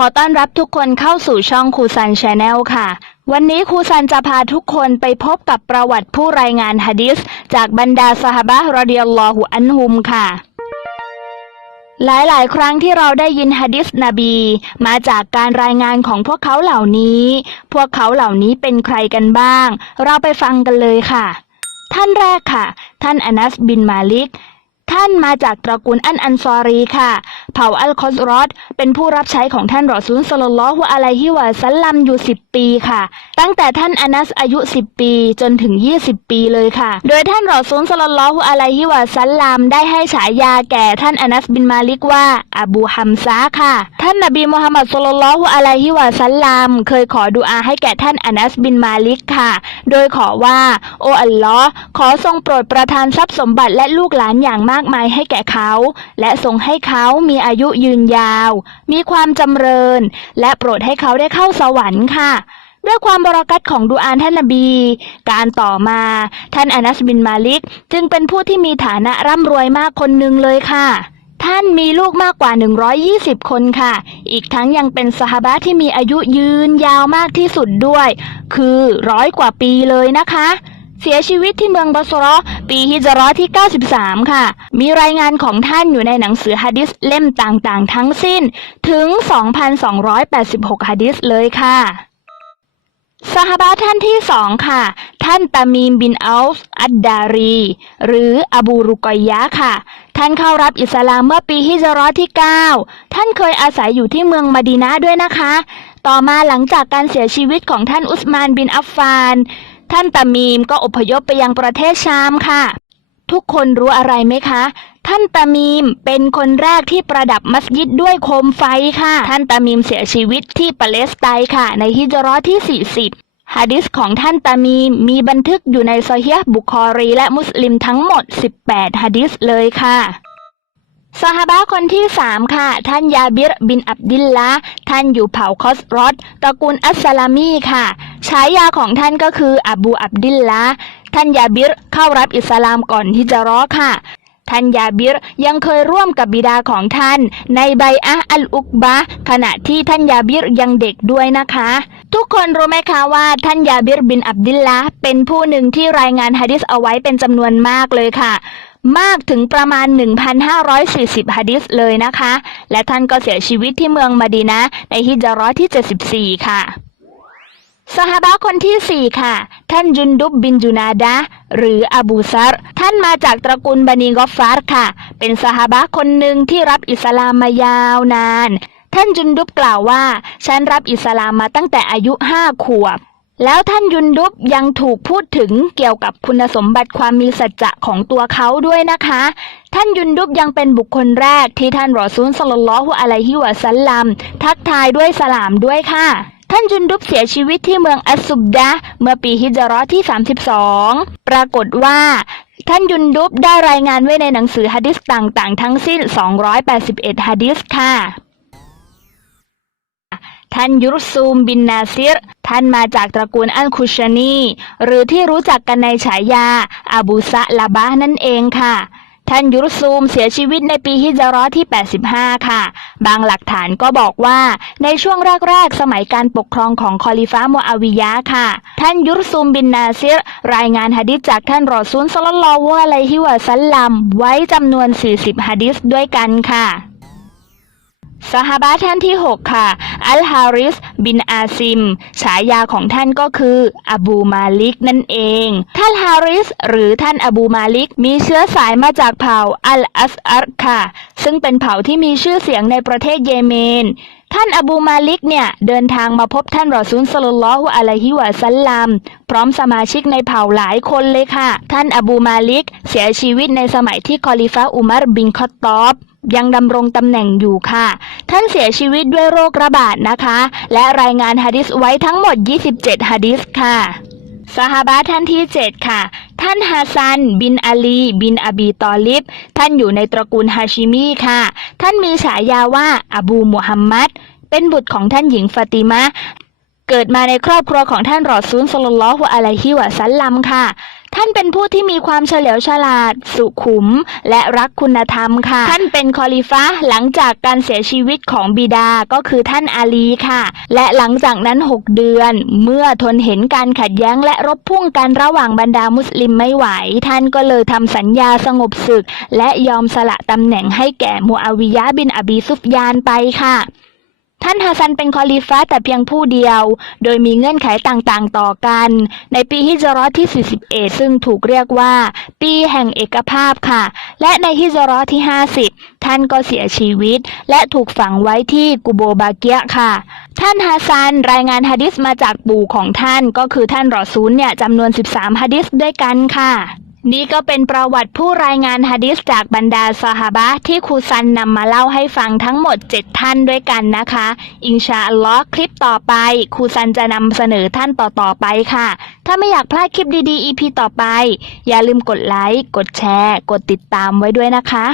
ขอต้อนรับทุกคนเข้าสู่ช่องครูซันชาแนลค่ะ วันนี้ครูซันจะพาทุกคนไปพบกับประวัติผู้รายงานฮะดิษจากบรรดาสหบะรอดิยัลลอฮุอันฮุมค่ะ หลายๆ ครั้งที่เราได้ยินฮะดิษนบี มาจากการรายงานของพวกเขาเหล่านี้ พวกเขาเหล่านี้เป็นใครกันบ้าง เราไปฟังกันเลยค่ะ ท่านแรกค่ะ ท่านอนัสบินมาลิกท่านมาจากตระกูลอันอันซอรีค่ะ เผ่าอัลคอสรอดเป็นผู้รับใช้ของท่านรอซูลสลลลอฮุอะลัยฮิวะซัลลัมอยู่ 10 ปีค่ะ ตั้งแต่ท่านอานัสอายุ 10 ปีจนถึง 20 ปีเลยค่ะ โดยท่านรอซูลสลลลอฮุอะลัยฮิวะซัลลัมได้ให้ฉายาแก่ท่านอานัสบินมาลิกว่าอบูฮัมซาค่ะ ท่านนบีมุฮัมมัดสลลลอฮุอะลัยฮิวะซัลลัมเคยขอดุอาให้แก่ท่านอานัสบินมาลิกค่ะ โดยขอว่าโออัลลอฮ์ขอทรงโปรดประทานทรัพย์สมบัติและลูกหลานอย่างมากมายให้แก่เขา และทรงให้เขามีอายุยืนยาว มีความจำเริญ และโปรดให้เขาได้เข้าสวรรค์ค่ะ ด้วยความบรากัตของดูอานท่านนบี การต่อมาท่านอานัสบินมาลิก จึงเป็นผู้ที่มีฐานะร่ำรวยมากคนหนึ่งเลยค่ะท่านมีลูกมากกว่า 120 คนค่ะ อีกทั้งยังเป็นสหบะที่มีอายุยืนยาวมากที่สุดด้วย คือร้อยกว่าปีเลยนะคะ เสียชีวิตที่เมืองบาสราะห์ปีฮิจราะห์ที่ 93 ค่ะ มีรายงานของท่านอยู่ในหนังสือฮะดิษเล่มต่างๆ ทั้งสิ้นถึง 2,286ฮะดิษเลยค่ะสหบาท่านที่สองค่ะ ท่านตามีมบินอัลส์อัดดารี หรืออบูรุกอยยะค่ะ ท่านเข้ารับอิสลามเมื่อปีฮิจราะห์ที่ 9 ท่านเคยอาศัยอยู่ที่เมืองมดีนะด้วยนะคะ ต่อมาหลังจากการเสียชีวิตของท่านอุสมานบินอัฟฟาน ท่านตามีมก็อพยพไปยังประเทศชามค่ะ ทุกคนรู้อะไรไหมคะ ท่านตามีมเป็นคนแรกที่ประดับมัสยิดด้วยโคมไฟค่ะ ท่านตามีมเสียชีวิตที่ปาเลสไตน์ค่ะ ในฮิจราะห์ที่ 40ฮะดิษของท่านตามีมมีบันทึกอยู่ในซอฮีบุคอรี และมุสลิมทั้งหมด 18ฮะดิษเลยค่ะ สหบะคนที่สามค่ะ ท่านยาบิรบินอับดิลละท่านอยู่เผ่าคอสรอดตระกูลอัสสลามีค่ะ ฉายาของท่านก็คืออับูอับดิลละท่านยาบิรเข้ารับอิสลามก่อนที่จะรอค่ะ ท่านยาบิรยังเคยร่วมกับบิดาของท่าน ในใบอะอัลอุกบะขณะที่ท่านยาบิรยังเด็กด้วยนะคะทุกคนรู้ไหมคะว่าท่านยาบิรบินอับดิลละเป็นผู้หนึ่งที่รายงานฮะดิษเอาไว้เป็นจำนวนมากเลยค่ะ มากถึงประมาณ 1,540ฮะดิษเลยนะคะ และท่านก็เสียชีวิตที่เมืองมะดีนะในฮิจเราะห์ที่ 74 ค่ะสหบะคนที่ 4 ค่ะ ท่านจุนดุบบินจุนาดะหรืออบูซัรท่านมาจากตระกูลบันีกอฟฟาร์ค่ะ เป็นสหบะคนหนึ่งที่รับอิสลามมายาวนาน ท่านจุนดุบกล่าวว่า ฉันรับอิสลามมาตั้งแต่อายุห้าขวบ แล้วท่านยุนดุบยังถูกพูดถึงเกี่ยวกับคุณสมบัติความมีสัจจะของตัวเขาด้วยนะคะ ท่านยุนดุบยังเป็นบุคคลแรกที่ท่านรอซูลสลลัลลอฮุอะลัยฮิวะซัลลัมทักทายด้วยสลามด้วยค่ะท่านจุนดุบเสียชีวิตที่เมืองอัสซุบดะเมื่อปีฮิจเราะห์ที่ 32 ปรากฏว่า ท่านยุนดุบได้รายงานไว้ในหนังสือฮะดิษต่างๆ ทั้งสิ้น 281ฮะดิษค่ะ ท่านยุรซูมบินนาซิร ท่านมาจากตระกูลอัลคุชานี หรือที่รู้จักกันในฉายาอาบูซะลาบะนั่นเองค่ะท่านยุรซูมเสียชีวิตในปีฮิจราะห์ที่ 85 ค่ะ บางหลักฐานก็บอกว่าในช่วงแรกๆ สมัยการปกครองของคอลิฟ้ามูอาวิยะค่ะ ท่านยุรซูมบินนาซิร รายงานฮะดิษจากท่านรอซูลสลลัลลอฮุอะลัยฮิวะซัลลัมไว้จำนวน 40ฮะดิษด้วยกันค่ะ สหบะท่านที่ 6 ค่ะ อัลฮาริส บินอาซิม ฉายาของท่านก็คืออบูมาลิกนั่นเอง ท่านฮาริส หรือท่านอบูมาลิก มีเชื้อสายมาจากเผ่าอัลอัสอัรค่ะ ซึ่งเป็นเผ่าที่มีชื่อเสียงในประเทศเยเมนท่านอบูมาลิกเนี่ยเดินทางมาพบท่านรอซูลสลลลลอฮุอะลัยฮิวะซัลลัมพร้อมสมาชิกในเผ่าหลายคนเลยค่ะ ท่านอบูมาลิกเสียชีวิตในสมัยที่คอลิฟะอุมัรบินคอตตอบ ยังดำรงตำแหน่งอยู่ค่ะ ท่านเสียชีวิตด้วยโรคระบาดนะคะ และรายงานฮะดิษไว้ทั้งหมด 27ฮะดิษค่ะสหบะท่านที่ 7 ค่ะ ท่านฮาซัน บินอาลี บินอบีตอลิบ ท่านอยู่ในตระกูลฮาชิมีค่ะ ท่านมีฉายาว่าอบูมุฮัมมัดเป็นบุตรของท่านหญิงฟาติมะ เกิดมาในครอบครัวของท่านรอซูลสลลัลอฮุอะลัยฮิวะซัลลัมค่ะ ท่านเป็นผู้ที่มีความเฉลียวฉลาด สุขุม และรักคุณธรรมค่ะ ท่านเป็นคอลิฟะหลังจากการเสียชีวิตของบิดาก็คือท่านอาลีค่ะ และหลังจากนั้น 6 เดือน เมื่อทนเห็นการขัดแย้งและรบพุ่งกันระหว่างบรรดามุสลิมไม่ไหว ท่านก็เลยทำสัญญาสงบศึก และยอมสละตำแหน่งให้แก่มูอาวิยะบินอบีซุฟยานไปค่ะ ท่านฮัสซันเป็นคอลิฟะห์แต่เพียงผู้เดียว โดยมีเงื่อนไขต่างๆ ต่อกัน ในปีฮิจราะห์ที่ 41 ซึ่งถูกเรียกว่า ปีแห่งเอกภาพค่ะ และในฮิจราะห์ที่ 50 ท่านก็เสียชีวิต และถูกฝังไว้ที่กุโบบาเกียะค่ะ ท่านฮัสซันรายงานฮะดิษมาจากปู่ของท่านก็คือท่านรอซูลเนี่ยจำนวน 13ฮะดิษด้วยกันค่ะ นี่ก็เป็นประวัติผู้รายงานฮะดิษจากบรรดาซอฮาบะที่ครูซันนำมาเล่าให้ฟังทั้งหมด 7 ท่านด้วยกันนะคะ อินชาอัลลอฮ์คลิปต่อไปครูซันจะนำเสนอท่านต่อๆไปค่ะ ถ้าไม่อยากพลาดคลิปดีๆ EP ต่อไป อย่าลืมกดไลค์ กดแชร์ กดติดตามไว้ด้วยนะคะ